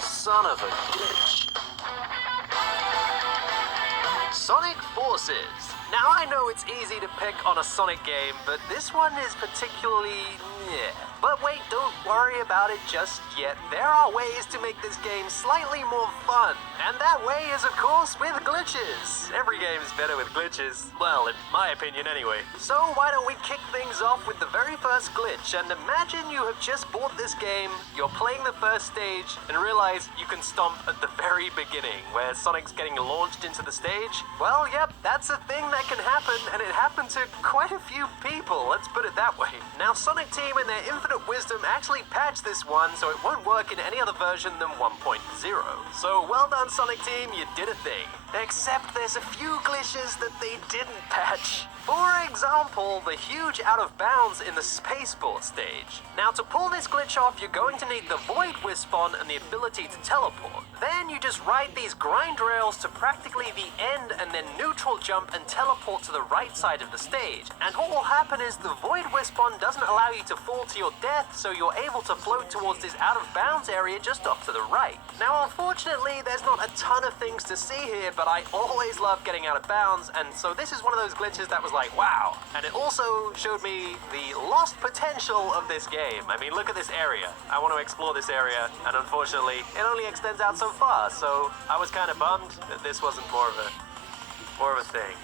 Son of a bitch. Sonic Forces. Now I know it's easy to pick on a Sonic game, but this one is particularly yeah. But wait, don't worry about it just yet. There are ways to make this game slightly more fun, and that way is of course with glitches. Every game is better with glitches, well, in my opinion anyway. So why don't we kick things off with the very first glitch, and imagine you have just bought this game, you're playing the first stage, and realize you can stomp at the very beginning, where Sonic's getting launched into the stage. Well, yep, that's a thing that can happen, and it happened to quite a few people, let's put it that way. Now, Sonic Team in their infinite wisdom actually patched this one, so it won't work in any other version than 1.0. So well done, Sonic Team, you did a thing. Except there's a few glitches that they didn't patch. For example, the huge out of bounds in the spaceport stage. Now, to pull this glitch off, you're going to need the Void Wispon and the ability to teleport. Then you just ride these grind rails to practically the end and then neutral jump and teleport to the right side of the stage. And what will happen is the Void Wispon doesn't allow you to fall to your death, so you're able to float towards this out of bounds area just off to the right. Now, unfortunately, there's not a ton of things to see here, but I always love getting out of bounds, and so this is one of those glitches that was like, wow. And it also showed me the lost potential of this game. I mean, look at this area. I want to explore this area, and unfortunately, it only extends out so far, so I was kind of bummed that this wasn't more of a thing.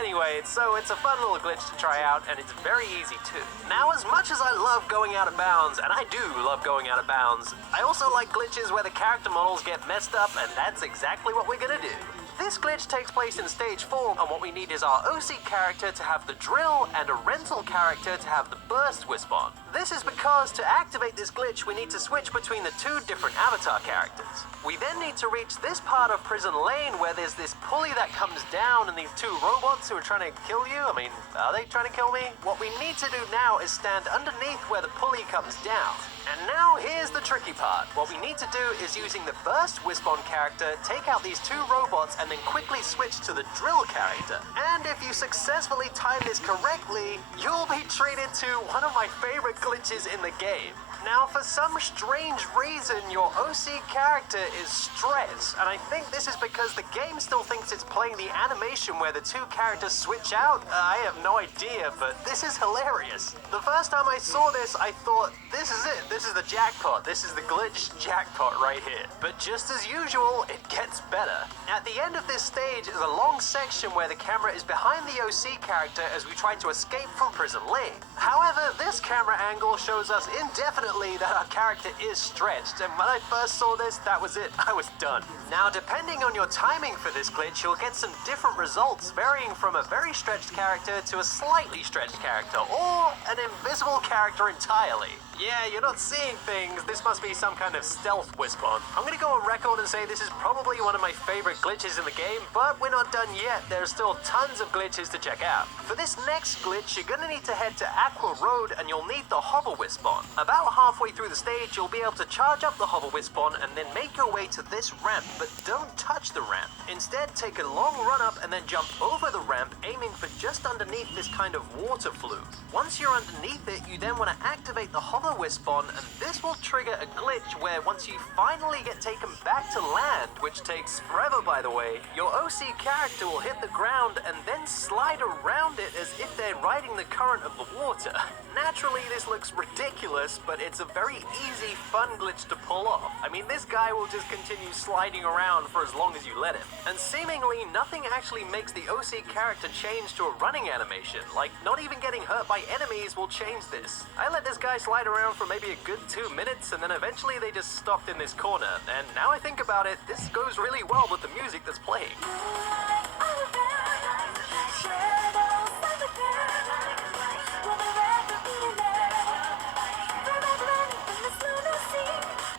Anyway, so it's a fun little glitch to try out, and it's very easy too. Now, as much as I love going out of bounds, and I do love going out of bounds, I also like glitches where the character models get messed up, and that's exactly what we're gonna do. This glitch takes place in stage 4, and what we need is our OC character to have the drill and a rental character to have the burst Wispon. This is because to activate this glitch, we need to switch between the two different avatar characters. We then need to reach this part of Prison Lane where there's this pulley that comes down and these two robots who are trying to kill you. I mean, are they trying to kill me? What we need to do now is stand underneath where the pulley comes down. And now here's the tricky part. What we need to do is using the burst Wispon character, take out these two robots and then quickly switch to the drill character. And if you successfully time this correctly, you'll be treated to one of my favorite glitches in the game. Now, for some strange reason, your OC character is stretched, and I think this is because the game still thinks it's playing the animation where the two characters switch out. I have no idea, but this is hilarious. The first time I saw this, I thought, this is it. This is the jackpot. This is the glitch jackpot right here. But just as usual, it gets better. At the end of this stage is a long section where the camera is behind the OC character as we try to escape from Prison Lane. However, this camera angle shows us indefinitely that our character is stretched, and when I first saw this, that was it. I was done. Now, depending on your timing for this glitch, you'll get some different results, varying from a very stretched character to a slightly stretched character, or an invisible character entirely. Yeah, you're not seeing things. This must be some kind of stealth Wispon. I'm gonna go on record and say this is probably one of my favorite glitches in the game, but we're not done yet. There's still tons of glitches to check out. For this next glitch, you're gonna need to head to Aqua Road and you'll need the Hover Wispon. About halfway through the stage, you'll be able to charge up the Hover Wispon and then make your way to this ramp, but don't touch the ramp. Instead, take a long run up and then jump over the ramp, aiming for just underneath this kind of water flume. Once you're underneath it, you then want to activate the Hover Wispon, and this will trigger a glitch where once you finally get taken back to land, which takes forever by the way, your OC character will hit the ground and then slide around it as if they're riding the current of the water. Naturally, this looks ridiculous, but it's a very easy, fun glitch to pull off. I mean, this guy will just continue sliding around for as long as you let him. And seemingly, nothing actually makes the OC character change to a running animation. Like, not even getting hurt by enemies will change this. I let this guy slide around for maybe a good 2 minutes, and then eventually they just stopped in this corner. And now I think about it, this goes really well with the music that's playing.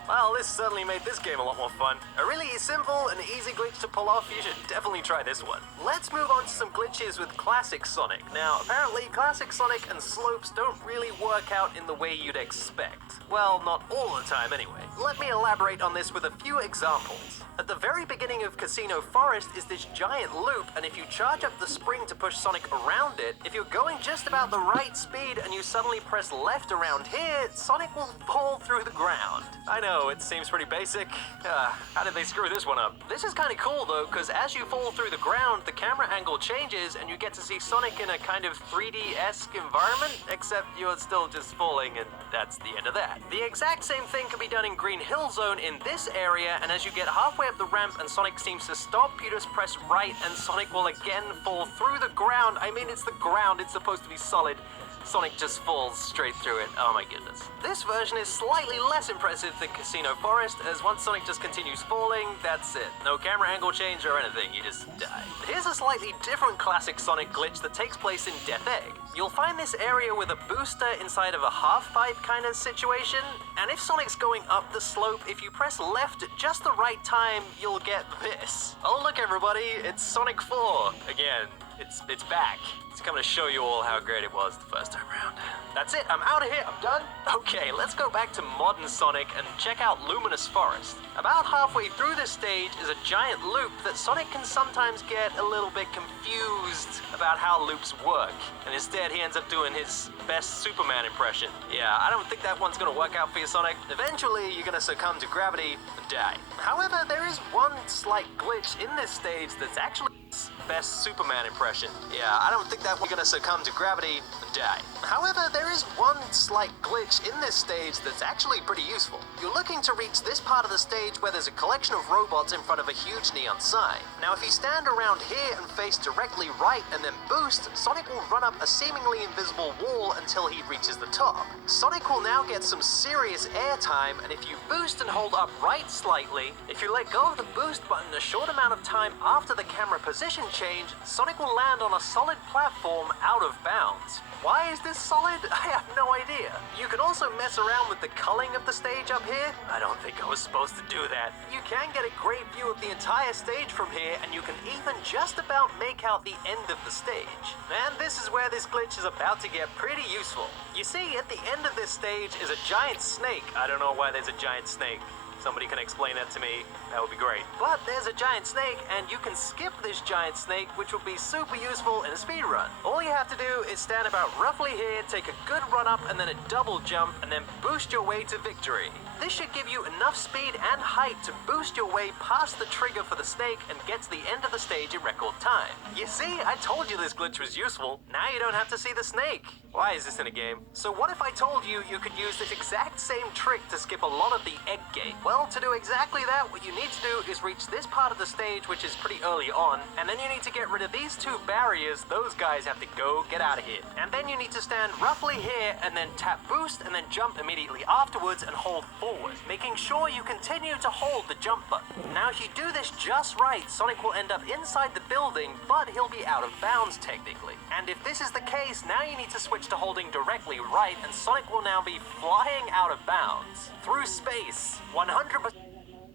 Well, this certainly made this game a lot more fun. A really simple and easy glitch to pull off, you should definitely try this one. Let's move on to some glitches with Classic Sonic. Now, apparently Classic Sonic and slopes don't really work out in the way you'd expect. Well, not all the time anyway. Let me elaborate on this with a few examples. At the very beginning of Casino Forest is this giant loop, and if you charge up the spring to push Sonic around it, if you're going just about the right speed and you suddenly press left around here, Sonic will fall through the ground. I know, it seems pretty basic. How did they screw this one up? This is kind of cool though, because as you fall through the ground, the camera angle changes and you get to see Sonic in a kind of 3D-esque environment, except you're still just falling and that's the end of that. The exact same thing can be done in Green Hill Zone in this area, and as you get halfway up the ramp and Sonic seems to stop, you just press right and Sonic will again fall through the ground. I mean, it's the ground, it's supposed to be solid. Sonic just falls straight through it. Oh my goodness. This version is slightly less impressive than Casino Forest, as once Sonic just continues falling, that's it. No camera angle change or anything, you just die. Here's a slightly different classic Sonic glitch that takes place in Death Egg. You'll find this area with a booster inside of a half-pipe kind of situation, and if Sonic's going up the slope, if you press left at just the right time, you'll get this. Oh look everybody, it's Sonic 4 again. It's back. It's coming to show you all how great it was the first time around. That's it, I'm out of here, I'm done. Okay, let's go back to modern Sonic and check out Luminous Forest. About halfway through this stage is a giant loop that Sonic can sometimes get a little bit confused about how loops work, and instead he ends up doing his best Superman impression. Yeah, I don't think that one's gonna work out for you, Sonic. Eventually, you're gonna succumb to gravity and die. However, there is one slight glitch in this stage that's actually best Superman impression. Yeah, I don't think that we're gonna succumb to gravity and die. However, there is one slight glitch in this stage that's actually pretty useful. You're looking to reach this part of the stage where there's a collection of robots in front of a huge neon sign. Now, if you stand around here and face directly right and then boost, Sonic will run up a seemingly invisible wall until he reaches the top. Sonic will now get some serious airtime, and if you boost and hold up right slightly, if you let go of the boost button a short amount of time after the camera position change, Sonic will land on a solid platform out of bounds. Why is this solid? I have no idea. You can also mess around with the culling of the stage up here. I don't think I was supposed to do that. You can get a great view of the entire stage from here, and you can even just about make out the end of the stage. And this is where this glitch is about to get pretty useful. You see, at the end of this stage is a giant snake. I don't know why there's a giant snake. Somebody can explain that to me, that would be great. But there's a giant snake, and you can skip this giant snake, which will be super useful in a speed run. All you have to do is stand about roughly here, take a good run up, and then a double jump, and then boost your way to victory. This should give you enough speed and height to boost your way past the trigger for the snake and get to the end of the stage in record time. You see, I told you this glitch was useful. Now you don't have to see the snake. Why is this in a game? So what if I told you you could use this exact same trick to skip a lot of the egg gate? Well, to do exactly that, what you need to do is reach this part of the stage, which is pretty early on, and then you need to get rid of these two barriers. Those guys have to go, get out of here. And then you need to stand roughly here and then tap boost and then jump immediately afterwards and hold forward, making sure you continue to hold the jump button. Now, if you do this just right, Sonic will end up inside the building, but he'll be out of bounds technically. And if this is the case, now you need to switch to holding directly right, and Sonic will now be flying out of bounds through space. 100%.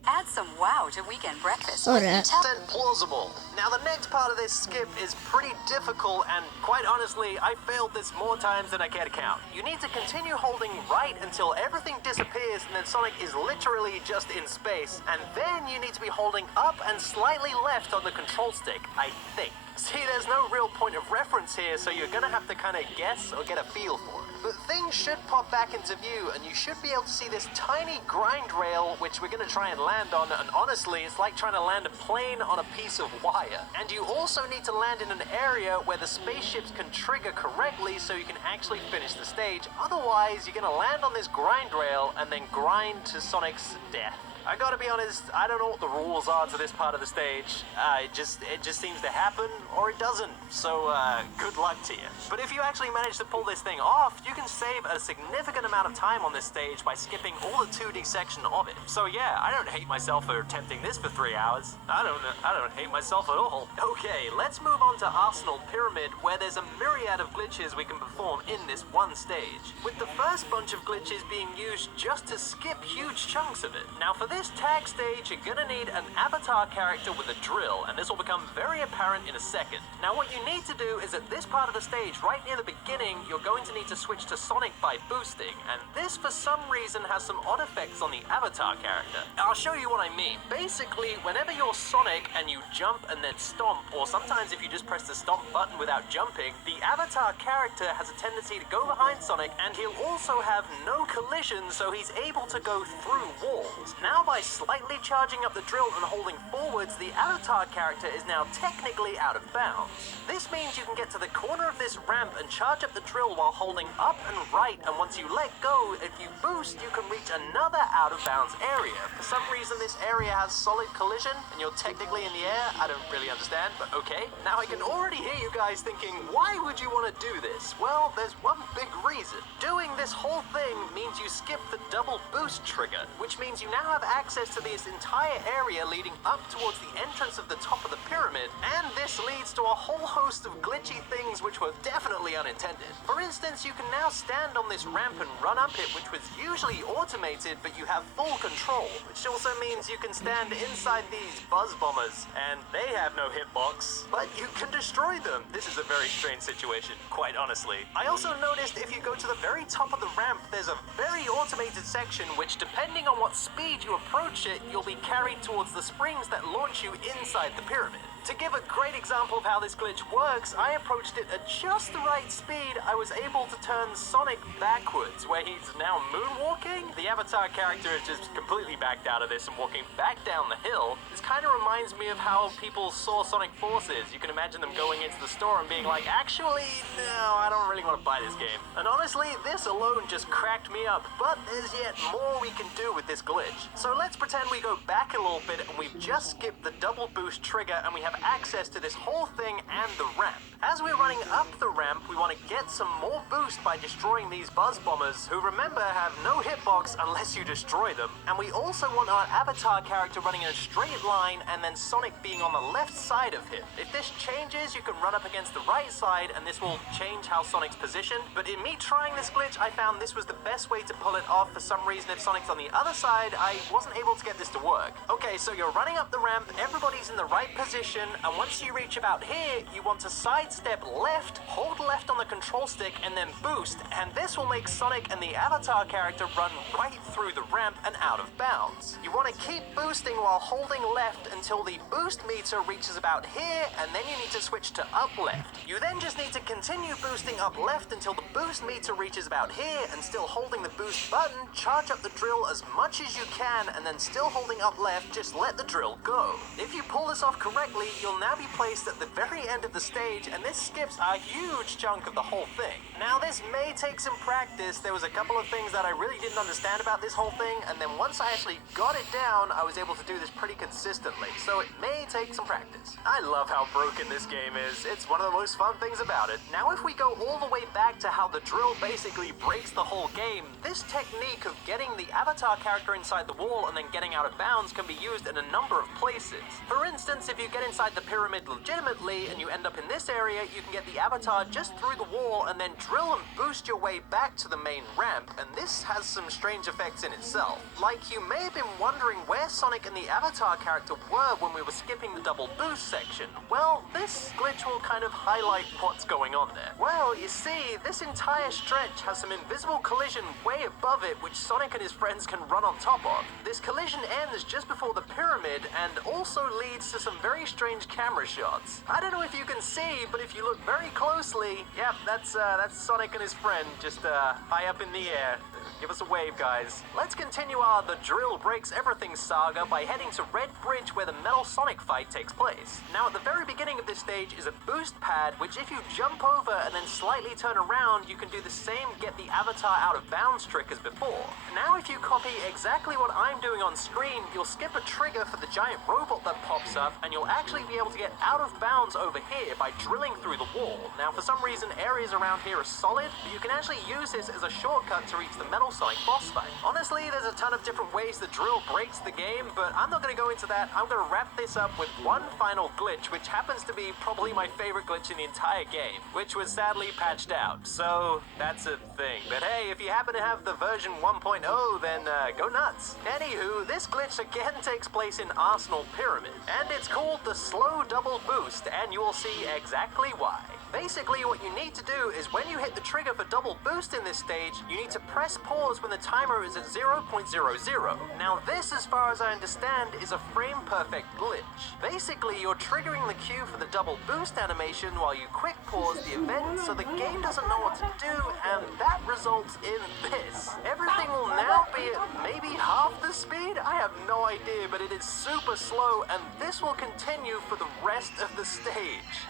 Add some wow to weekend breakfast. Ora. Plausible. Now the next part of this skip is pretty difficult, and quite honestly, I failed this more times than I care to count. You need to continue holding right until everything disappears, and then Sonic is literally just in space. And then you need to be holding up and slightly left on the control stick, I think. See, there's no real point of reference here, so you're gonna have to kind of guess or get a feel for it. But things should pop back into view, and you should be able to see this tiny grind rail, which we're gonna try and land on, and honestly, it's like trying to land a plane on a piece of wire. And you also need to land in an area where the spaceships can trigger correctly so you can actually finish the stage. Otherwise, you're gonna land on this grind rail and then grind to Sonic's death. I gotta be honest, I don't know what the rules are to this part of the stage. It just seems to happen, or it doesn't. So, good luck to you. But if you actually manage to pull this thing off, you can save a significant amount of time on this stage by skipping all the 2D section of it. So yeah, I don't hate myself for attempting this for 3 hours. I don't hate myself at all. Okay, let's move on to Arsenal Pyramid, where there's a myriad of glitches we can perform in this one stage, with the first bunch of glitches being used just to skip huge chunks of it. Now for this tag stage, you're gonna need an avatar character with a drill, and this will become very apparent in a second. Now what you need to do is at this part of the stage, right near the beginning, you're going to need to switch to Sonic by boosting, and this for some reason has some odd effects on the avatar character. I'll show you what I mean. Basically, whenever you're Sonic and you jump and then stomp, or sometimes if you just press the stomp button without jumping, the avatar character has a tendency to go behind Sonic, and he'll also have no collision, so he's able to go through walls. Now by slightly charging up the drill and holding forwards, the avatar character is now technically out of bounds. This means you can get to the corner of this ramp and charge up the drill while holding up and right, and once you let go, if you boost, you can reach another out of bounds area. For some reason this area has solid collision and you're technically in the air. I don't really understand, but okay. Now I can already hear you guys thinking, why would you want to do this? Well, there's one big reason. Doing this whole thing means you skip the double boost trigger, which means you now have access to this entire area leading up towards the entrance of the top of the pyramid, and this leads to a whole host of glitchy things which were definitely unintended. For instance, you can now stand on this ramp and run up it, which was usually automated, but you have full control, which also means you can stand inside these buzz bombers, and they have no hitbox, but you can destroy them. This is a very strange situation, quite honestly. I also noticed if you go to the very top of the ramp, there's a very automated section, which depending on what speed you approach it, you'll be carried towards the springs that launch you inside the pyramid. To give a great example of how this glitch works, I approached it at just the right speed. I was able to turn Sonic backwards, where he's now moonwalking. The avatar character is just completely backed out of this and walking back down the hill. This kind of reminds me of how people saw Sonic Forces. You can imagine them going into the store and being like, actually, no, I don't really want to buy this game. And honestly, this alone just cracked me up, but there's yet more we can do with this glitch. So let's pretend we go back a little bit and we've just skipped the double boost trigger and we have access to this whole thing and the ramp. As we're running up the ramp, we want to get some more boost by destroying these buzz bombers, who remember have no hitbox unless you destroy them. And we also want our avatar character running in a straight line and then Sonic being on the left side of him. If this changes, you can run up against the right side and this will change how Sonic's positioned. But in me trying this glitch, I found this was the best way to pull it off. For some reason, if Sonic's on the other side, I wasn't able to get this to work. Okay, so you're running up the ramp, everybody's in the right position, and once you reach about here, you want to sidestep left, hold left on the control stick, and then boost, and this will make Sonic and the avatar character run right through the ramp and out of bounds. You want to keep boosting while holding left until the boost meter reaches about here, and then you need to switch to up left. You then just need to continue boosting up left until the boost meter reaches about here, and still holding the boost button, charge up the drill as much as you can, and then still holding up left, just let the drill go. If you pull this off correctly, you'll now be placed at the very end of the stage, and this skips a huge chunk of the whole thing. Now this may take some practice. There was a couple of things that I really didn't understand about this whole thing, and then once I actually got it down, I was able to do this pretty consistently, so it may take some practice. I love how broken this game is. It's one of the most fun things about it. Now if we go all the way back to how the drill basically breaks the whole game, this technique of getting the avatar character inside the wall and then getting out of bounds can be used in a number of places. For instance, if you get inside the pyramid legitimately and you end up in this area, you can get the avatar just through the wall and then drill and boost your way back to the main ramp, and this has some strange effects in itself. Like, you may have been wondering where Sonic and the avatar character were when we were skipping the double boost section. Well, this glitch will kind of highlight what's going on there. Well, you see, this entire stretch has some invisible collision way above it, which Sonic and his friends can run on top of. This collision ends just before the pyramid and also leads to some very strange camera shots. I don't know if you can see, but if you look very closely, yep, that's Sonic and his friend just high up in the air. Give us a wave, guys. Let's continue our The Drill Breaks Everything saga by heading to Red Bridge where the Metal Sonic fight takes place. Now, at the very beginning of this stage is a boost pad, which if you jump over and then slightly turn around, you can do the same get the avatar out of bounds trick as before. Now, if you copy exactly what I'm doing on screen, you'll skip a trigger for the giant robot that pops up, and you'll actually be able to get out of bounds over here by drilling through the wall. Now, for some reason, areas around here are solid, but you can actually use this as a shortcut to reach the Metal Sonic boss fight. Honestly, there's a ton of different ways the drill breaks the game, but I'm not going to go into that. I'm going to wrap this up with one final glitch, which happens to be probably my favorite glitch in the entire game, which was sadly patched out. So, that's a thing. But hey, if you happen to have the version 1.0, then go nuts. Anywho, this glitch again takes place in Arsenal Pyramid, and it's called the slow double boost, and you will see exactly why. Basically, what you need to do is when you hit the trigger for double boost in this stage, you need to press pause when the timer is at 0.00. Now this, as far as I understand, is a frame-perfect glitch. Basically, you're triggering the cue for the double boost animation while you quick pause the event so the game doesn't know what to do, and that results in this. Everything will now be at maybe half the speed? I have no idea, but it is super slow, and this will continue for the rest of the stage.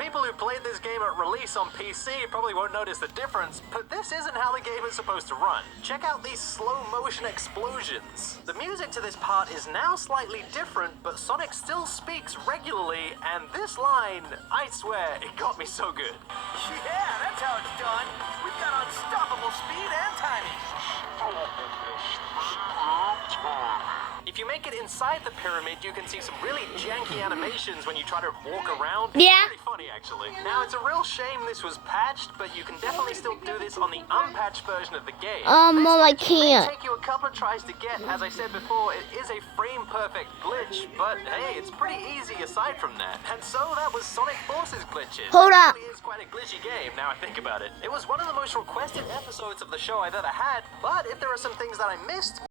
People who played this game at release on PC probably won't notice the difference, but this isn't how the game is supposed to run. Check out these slow motion explosions. The music to this part is now slightly different, but Sonic still speaks regularly, and this line, I swear, it got me so good. Yeah, that's how it's done. We've got unstoppable speed and timing. If you make it inside the pyramid, you can see some really janky animations when you try to walk around. Yeah. It's pretty funny, actually. Now, it's a real shame this was patched, but you can definitely still do this on the unpatched version of the game. Mom, I This may can't. take you a couple of tries to get. As I said before, it is a frame-perfect glitch, but hey, it's pretty easy aside from that. And so that was Sonic Forces glitches. Hold It up. really is quite a glitchy game, now I think about it. It was one of the most requested episodes of the show I've ever had, but if there are some things that I missed,